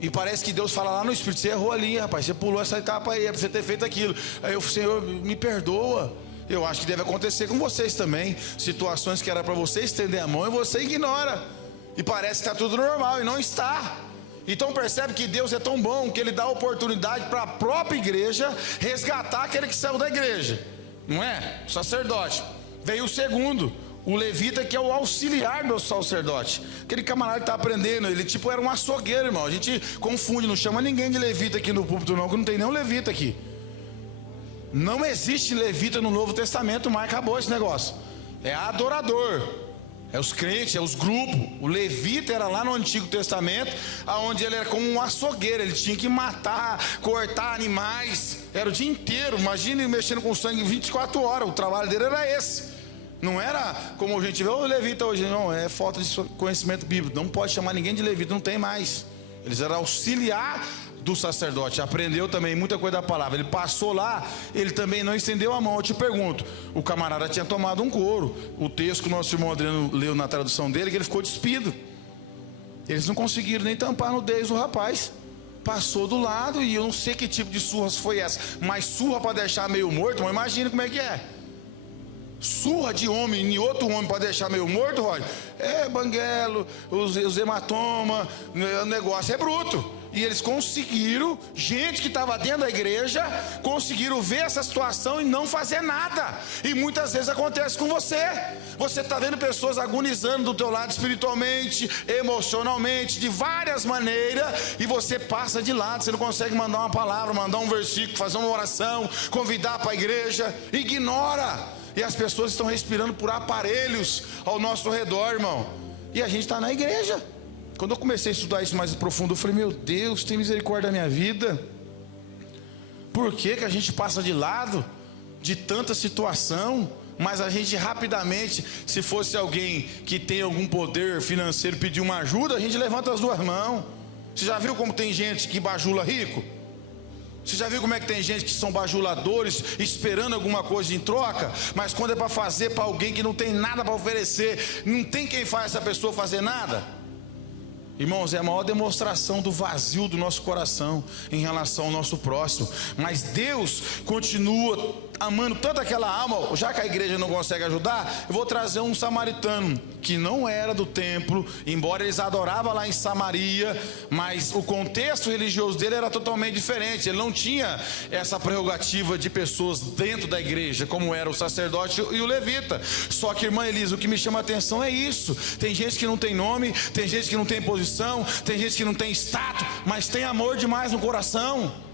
E parece que Deus fala lá no Espírito: você errou ali, rapaz, você pulou essa etapa aí, é para você ter feito aquilo. Aí eu, Senhor, me perdoa. Eu acho que deve acontecer com vocês também. Situações que era para você estender a mão e você ignora. E parece que está tudo normal, e não está. Então percebe que Deus é tão bom que Ele dá oportunidade para a própria igreja resgatar aquele que saiu da igreja. Não é? O sacerdote. Veio o segundo, o levita, que é o auxiliar do sacerdote. Aquele camarada que está aprendendo, ele tipo era um açougueiro, irmão. A gente confunde, não chama ninguém de levita aqui no púlpito não, que não tem nenhum levita aqui. Não existe levita no Novo Testamento, mas acabou esse negócio. É adorador, é os crentes, é os grupos. O levita era lá no Antigo Testamento, onde ele era como um açougueiro. Ele tinha que matar, cortar animais, era o dia inteiro. Imagine mexendo com sangue 24 horas, o trabalho dele era esse. Não era como a gente vê o levita hoje, não, é falta de conhecimento bíblico. Não pode chamar ninguém de levita, não tem mais. Eles eram auxiliar do sacerdote, aprendeu também muita coisa da palavra. Ele passou lá, ele também não estendeu a mão. Eu te pergunto, o camarada tinha tomado um couro. O texto que o nosso irmão Adriano leu na tradução dele, que ele ficou despido. Eles não conseguiram nem tampar a nudez do rapaz. passou do lado, e eu não sei que tipo de surra foi essa, mas surra para deixar meio morto, mas imagina como é que é. Surra de homem em outro homem para deixar meio morto, Roger, é banguelo, os hematomas, o negócio é bruto. E eles conseguiram, gente que estava dentro da igreja, conseguiram ver essa situação e não fazer nada. E muitas vezes acontece com você. Você está vendo pessoas agonizando do teu lado espiritualmente, emocionalmente, de várias maneiras, e você passa de lado. Você não consegue mandar uma palavra, mandar um versículo, fazer uma oração, convidar para a igreja, ignora. E as pessoas estão respirando por aparelhos ao nosso redor, irmão. E a gente está na igreja. Quando eu comecei a estudar isso mais profundo, eu falei, meu Deus, tem misericórdia da minha vida. Por que a gente passa de lado de tanta situação, mas a gente rapidamente, se fosse alguém que tem algum poder financeiro, pedir uma ajuda, a gente levanta as duas mãos. Você já viu como tem gente que bajula rico? Você já viu como é que tem gente que são bajuladores, esperando alguma coisa em troca? Mas quando é para fazer para alguém que não tem nada para oferecer, não tem quem faz essa pessoa fazer nada? Irmãos, é a maior demonstração do vazio do nosso coração em relação ao nosso próximo. Mas Deus continua amando tanto aquela alma. Já que a igreja não consegue ajudar, eu vou trazer um samaritano que não era do templo, embora eles adoravam lá em Samaria, mas o contexto religioso dele era totalmente diferente. Ele não tinha essa prerrogativa de pessoas dentro da igreja, como era o sacerdote e o levita. Só que, irmã Elisa, o que me chama a atenção é isso. Tem gente que não tem nome, tem gente que não tem posição, tem gente que não tem status, mas tem amor demais no coração.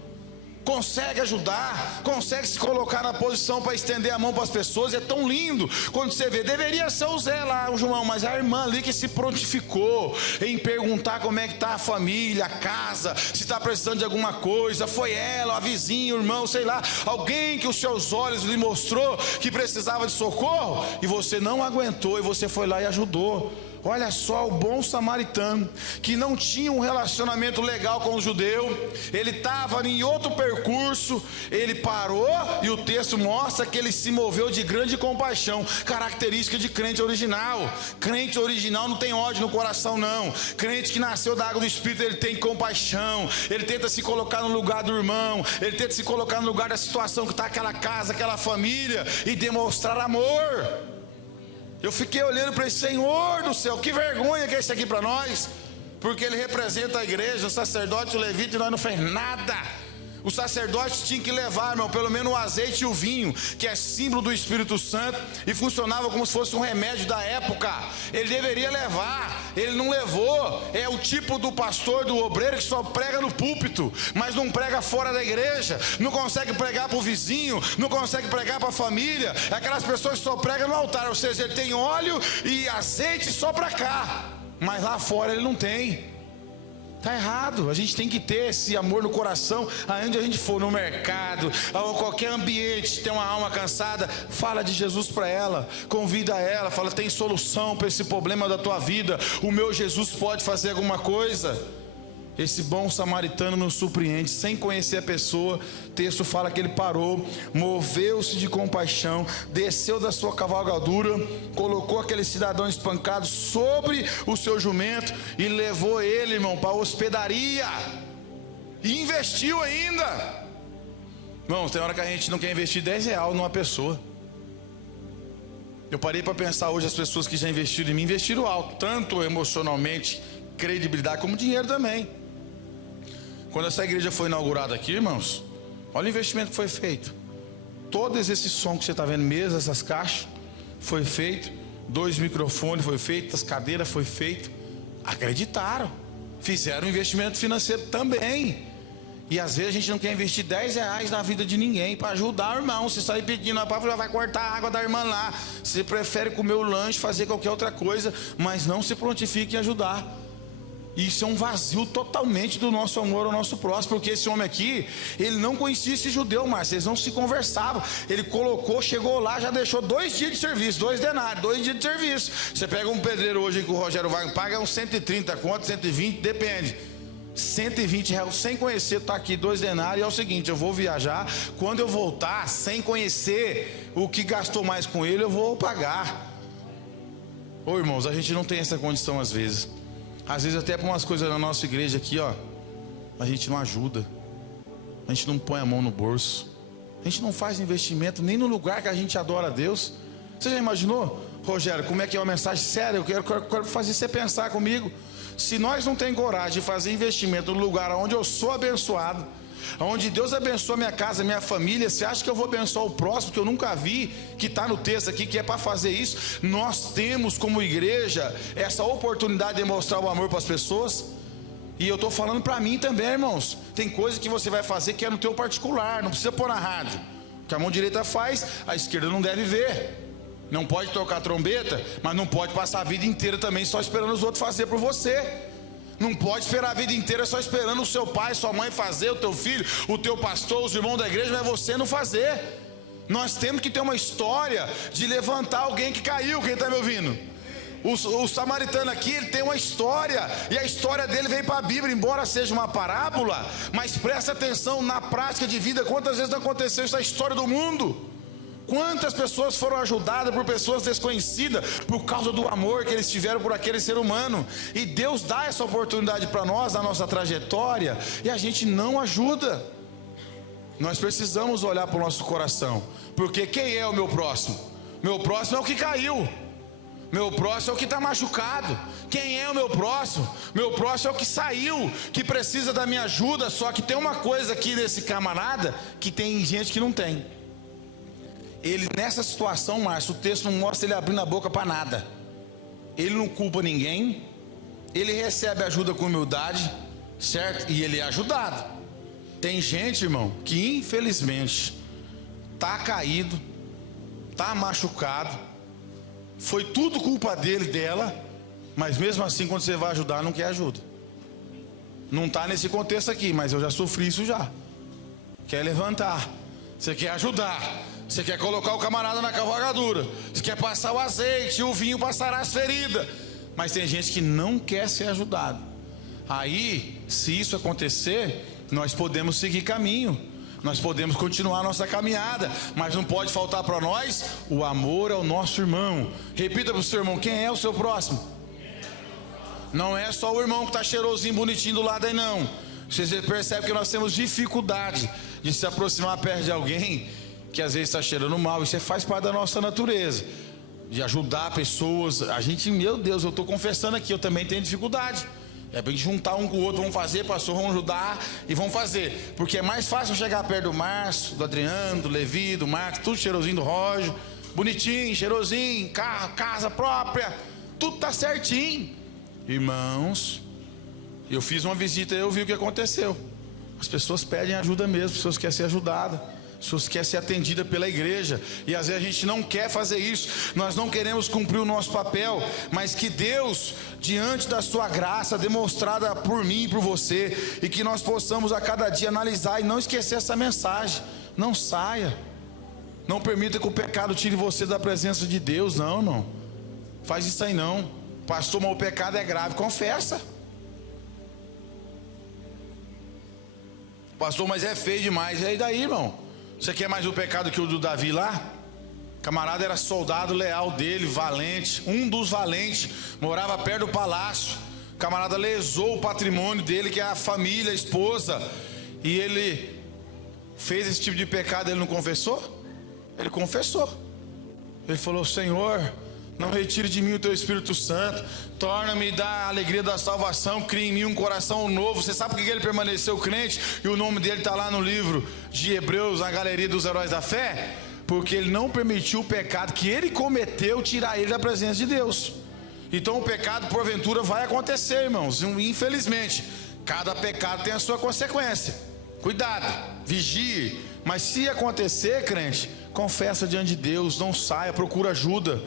Consegue ajudar, consegue se colocar na posição para estender a mão para as pessoas. É tão lindo quando você vê. Deveria ser o Zé lá, o João, mas a irmã ali que se prontificou em perguntar como é que está a família, a casa, se está precisando de alguma coisa. Foi ela, a vizinha, o irmão, sei lá, alguém que os seus olhos lhe mostrou que precisava de socorro, e você não aguentou e você foi lá e ajudou. Olha só, o bom samaritano, que não tinha um relacionamento legal com o judeu, ele estava em outro percurso, ele parou, e o texto mostra que ele se moveu de grande compaixão, característica de crente original. Crente original não tem ódio no coração, não. Crente que nasceu da água do Espírito, ele tem compaixão, ele tenta se colocar no lugar do irmão, ele tenta se colocar no lugar da situação que está aquela casa, aquela família, e demonstrar amor. Eu fiquei olhando para esse Senhor do céu, que vergonha que é isso aqui para nós, porque ele representa a igreja, o sacerdote, o levita, e nós não fez nada. O sacerdote tinha que levar, irmão, pelo menos o azeite e o vinho, que é símbolo do Espírito Santo, e funcionava como se fosse um remédio da época. Ele deveria levar, ele não levou. É o tipo do pastor, do obreiro, que só prega no púlpito, mas não prega fora da igreja, não consegue pregar para o vizinho, não consegue pregar para a família. É aquelas pessoas que só pregam no altar, ou seja, ele tem óleo e azeite só para cá, mas lá fora ele não tem. Está errado. A gente tem que ter esse amor no coração, aonde a gente for, no mercado, ou qualquer ambiente, tem uma alma cansada, fala de Jesus para ela, convida ela, fala, tem solução para esse problema da tua vida, o meu Jesus pode fazer alguma coisa. Esse bom samaritano nos surpreende, sem conhecer a pessoa. O texto fala que ele parou, moveu-se de compaixão, desceu da sua cavalgadura, colocou aquele cidadão espancado sobre o seu jumento e levou ele, irmão, para a hospedaria, e investiu ainda. Irmãos, tem hora que a gente não quer investir R$10 numa pessoa. Eu parei para pensar hoje, as pessoas que já investiram em mim, investiram alto, tanto emocionalmente, credibilidade, como dinheiro também. Quando essa igreja foi inaugurada aqui, irmãos, olha o investimento que foi feito. Todos esses sons que você está vendo, mesas, essas caixas, foi feito. 2 microfones foi feito, as cadeiras foi feito. Acreditaram, fizeram um investimento financeiro também. E às vezes a gente não quer investir R$10 na vida de ninguém para ajudar o irmão. Você sair pedindo, a palavra vai cortar a água da irmã lá. Você prefere comer o lanche, fazer qualquer outra coisa, mas não se prontifique em ajudar. Isso é um vazio totalmente do nosso amor ao nosso próximo, porque esse homem aqui, ele não conhecia esse judeu, mas eles não se conversavam. Ele colocou, chegou lá, já deixou 2 dias de serviço, 2 denários, 2 dias de serviço. Você pega um pedreiro hoje que o Rogério Wagner paga uns 130 conto, 120, depende. R$120 sem conhecer, está aqui 2 denários. E é o seguinte, eu vou viajar, quando eu voltar, sem conhecer o que gastou mais com ele, eu vou pagar. Ô irmãos, a gente não tem essa condição às vezes. Às vezes até para umas coisas na nossa igreja aqui, ó, a gente não ajuda, a gente não põe a mão no bolso, a gente não faz investimento nem no lugar que a gente adora a Deus. Você já imaginou, Rogério, como é que é uma mensagem séria? Eu quero fazer você pensar comigo. Se nós não temos coragem de fazer investimento no lugar onde eu sou abençoado, onde Deus abençoa minha casa, minha família, você acha que eu vou abençoar o próximo que eu nunca vi, que está no texto aqui, que é para fazer isso? Nós temos como igreja essa oportunidade de mostrar o amor para as pessoas. E eu estou falando para mim também, irmãos. Tem coisa que você vai fazer que é no teu particular, não precisa pôr na rádio. O que a mão direita faz, a esquerda não deve ver. Não pode tocar trombeta, mas não pode passar a vida inteira também só esperando os outros fazer por você. Não pode esperar a vida inteira só esperando o seu pai, sua mãe fazer, o teu filho, o teu pastor, os irmãos da igreja, mas você não fazer. Nós temos que ter uma história de levantar alguém que caiu. Quem está me ouvindo? O samaritano aqui, ele tem uma história, e a história dele vem para a Bíblia, embora seja uma parábola, mas presta atenção na prática de vida. Quantas vezes não aconteceu isso na história do mundo? Quantas pessoas foram ajudadas por pessoas desconhecidas por causa do amor que eles tiveram por aquele ser humano? E Deus dá essa oportunidade para nós, na nossa trajetória, e a gente não ajuda. Nós precisamos olhar para o nosso coração, porque quem é o meu próximo? Meu próximo é o que caiu. Meu próximo é o que está machucado. Quem é o meu próximo? Meu próximo é o que saiu, que precisa da minha ajuda. Só que tem uma coisa aqui nesse camarada, que tem gente que não tem. Ele, nessa situação, Márcio, o texto não mostra ele abrindo a boca para nada. Ele não culpa ninguém, ele recebe ajuda com humildade, certo? E ele é ajudado. Tem gente, irmão, que infelizmente está caído, está machucado, foi tudo culpa dele, dela, mas mesmo assim, quando você vai ajudar, não quer ajuda. Não está nesse contexto aqui, mas eu já sofri isso já. Quer levantar, você quer ajudar, você quer colocar o camarada na cavalgadura, você quer passar o azeite, o vinho passará as feridas, mas tem gente que não quer ser ajudado. Aí, se isso acontecer, nós podemos seguir caminho, nós podemos continuar a nossa caminhada, mas não pode faltar para nós o amor ao nosso irmão. Repita para o seu irmão: quem é o seu próximo? Não é só o irmão que está cheirosinho, bonitinho do lado aí, não. Vocês percebem que nós temos dificuldade de se aproximar perto de alguém que às vezes está cheirando mal. Isso faz parte da nossa natureza, de ajudar pessoas. A gente, meu Deus, eu estou confessando aqui, eu também tenho dificuldade. É para juntar um com o outro, vamos fazer, pastor, vamos ajudar e vamos fazer. Porque é mais fácil chegar perto do Márcio, do Adriano, do Levi, do Marcos, tudo cheirosinho, do Roger, bonitinho, cheirosinho, carro, casa própria, tudo está certinho. Irmãos, eu fiz uma visita e eu vi o que aconteceu. As pessoas pedem ajuda mesmo, as pessoas querem ser ajudadas, as pessoas querem ser atendidas pela igreja, e às vezes a gente não quer fazer isso, nós não queremos cumprir o nosso papel, mas que Deus, diante da sua graça demonstrada por mim e por você, e que nós possamos a cada dia analisar e não esquecer essa mensagem. Não saia, não permita que o pecado tire você da presença de Deus. Não, irmão, faz isso aí não. Pastor, mas o pecado é grave, confessa. Pastor, mas é feio demais. E aí daí, irmão? Você quer mais o pecado que o do Davi lá? Camarada era soldado leal dele, valente, um dos valentes, morava perto do palácio. Camarada lesou o patrimônio dele, que é a família, a esposa, e ele fez esse tipo de pecado. Ele não confessou? Ele confessou. Ele falou: Senhor, não retire de mim o teu Espírito Santo, torna-me da alegria da salvação, cria em mim um coração novo. Você sabe por que ele permaneceu crente? E o nome dele está lá no livro de Hebreus, na galeria dos heróis da fé. Porque ele não permitiu o pecado que ele cometeu tirar ele da presença de Deus. Então o pecado porventura vai acontecer, irmãos, infelizmente. Cada pecado tem a sua consequência. Cuidado, vigie. Mas se acontecer, crente, confessa diante de Deus, não saia, procura ajuda.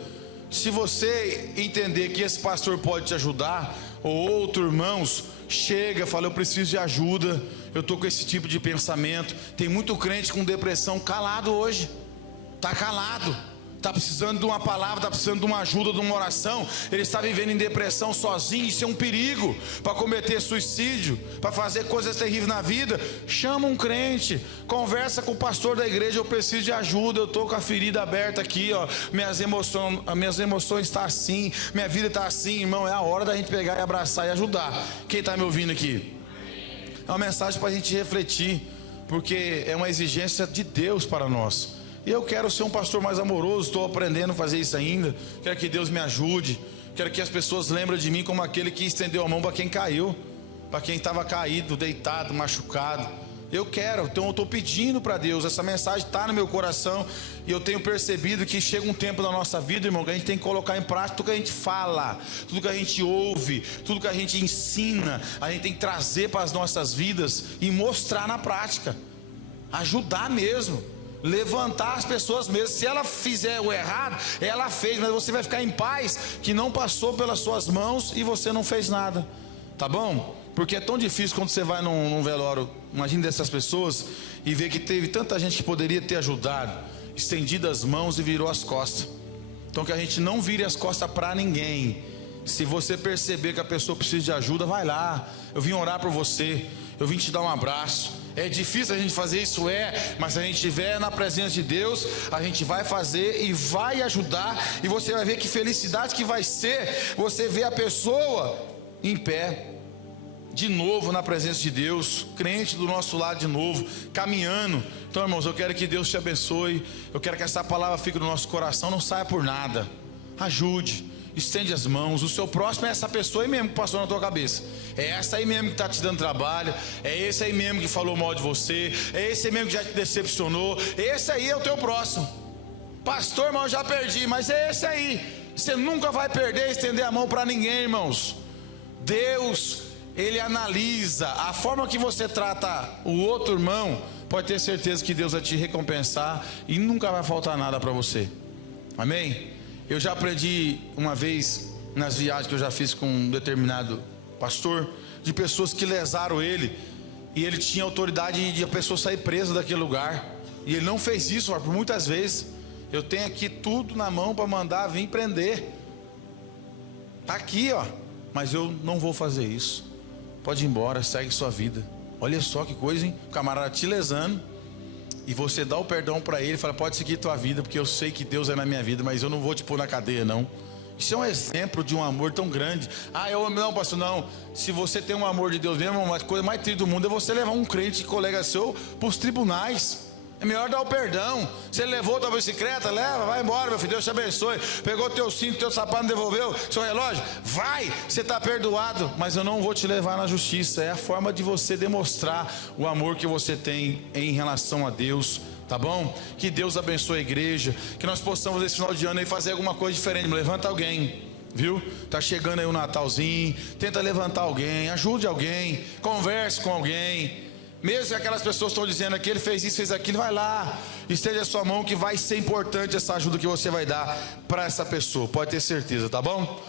Se você entender que esse pastor pode te ajudar, ou outro, irmãos, chega, fala: eu preciso de ajuda, eu estou com esse tipo de pensamento. Tem muito crente com depressão calado hoje, está calado, está precisando de uma palavra, está precisando de uma ajuda, de uma oração. Ele está vivendo em depressão sozinho. Isso é um perigo para cometer suicídio, para fazer coisas terríveis na vida. Chama um crente, conversa com o pastor da igreja: eu preciso de ajuda, eu estou com a ferida aberta aqui, ó, minhas emoções estão assim, minha vida está assim. Irmão, é a hora da gente pegar e abraçar e ajudar. Quem está me ouvindo aqui? é uma mensagem para a gente refletir, porque é uma exigência de Deus para nós. E eu quero ser um pastor mais amoroso, estou aprendendo a fazer isso ainda. Quero que Deus me ajude. Quero que as pessoas lembrem de mim como aquele que estendeu a mão para quem caiu, para quem estava caído, deitado, machucado. Eu quero, então eu estou pedindo para Deus. Essa mensagem está no meu coração. E eu tenho percebido que chega um tempo na nossa vida, irmão, que a gente tem que colocar em prática tudo que a gente fala, tudo que a gente ouve, tudo que a gente ensina. A gente tem que trazer para as nossas vidas e mostrar na prática. Ajudar mesmo, levantar as pessoas mesmo. Se ela fizer o errado, ela fez, mas você vai ficar em paz que não passou pelas suas mãos e você não fez nada, tá bom? Porque é tão difícil quando você vai num velório, imagine dessas pessoas, e vê que teve tanta gente que poderia ter ajudado, estendido as mãos e virou as costas. Então que a gente não vire as costas para ninguém. Se você perceber que a pessoa precisa de ajuda, vai lá. Eu vim orar por você, eu vim te dar um abraço. É difícil a gente fazer isso, mas se a gente estiver na presença de Deus, a gente vai fazer e vai ajudar. E você vai ver que felicidade que vai ser você ver a pessoa em pé de novo na presença de Deus, crente do nosso lado de novo, caminhando. Então, irmãos, eu quero que Deus te abençoe. Eu quero que essa palavra fique no nosso coração, não saia por nada. Ajude, estende as mãos. O seu próximo é essa pessoa aí mesmo que passou na tua cabeça. É essa aí mesmo que está te dando trabalho. É esse aí mesmo que falou mal de você. É esse aí mesmo que já te decepcionou. Esse aí é o teu próximo. Pastor, irmão, eu já perdi, mas é esse aí. Você nunca vai perder, estender a mão para ninguém, irmãos. Deus, Ele analisa a forma que você trata o outro irmão. Pode ter certeza que Deus vai te recompensar e nunca vai faltar nada para você. Amém? Eu já aprendi uma vez nas viagens que eu já fiz com um determinado pastor, de pessoas que lesaram ele, e ele tinha autoridade de a pessoa sair presa daquele lugar, e ele não fez isso, por muitas vezes. Eu tenho aqui tudo na mão para mandar vir prender, está aqui, ó, mas eu não vou fazer isso. Pode ir embora, segue sua vida. Olha só que coisa, hein? O camarada te lesando, e você dá o perdão para ele, fala, pode seguir tua vida, porque eu sei que Deus é na minha vida, mas eu não vou te pôr na cadeia, não. Isso é um exemplo de um amor tão grande. Não, pastor, não. Se você tem um amor de Deus mesmo, uma coisa mais triste do mundo é você levar um crente, colega seu, para os tribunais. É melhor dar o perdão. Você levou tua bicicleta, leva, vai embora, meu filho, Deus te abençoe. Pegou teu cinto, teu sapato, não devolveu, seu relógio, vai, você está perdoado. Mas eu não vou te levar na justiça. É a forma de você demonstrar o amor que você tem em relação a Deus, tá bom? Que Deus abençoe a igreja, que nós possamos esse final de ano aí fazer alguma coisa diferente. Levanta alguém, viu? Tá chegando aí o Natalzinho, tenta levantar alguém, ajude alguém, converse com alguém. Mesmo que aquelas pessoas estão dizendo aqui, ele fez isso, fez aquilo, vai lá, estende a sua mão, que vai ser importante essa ajuda que você vai dar para essa pessoa, pode ter certeza, tá bom?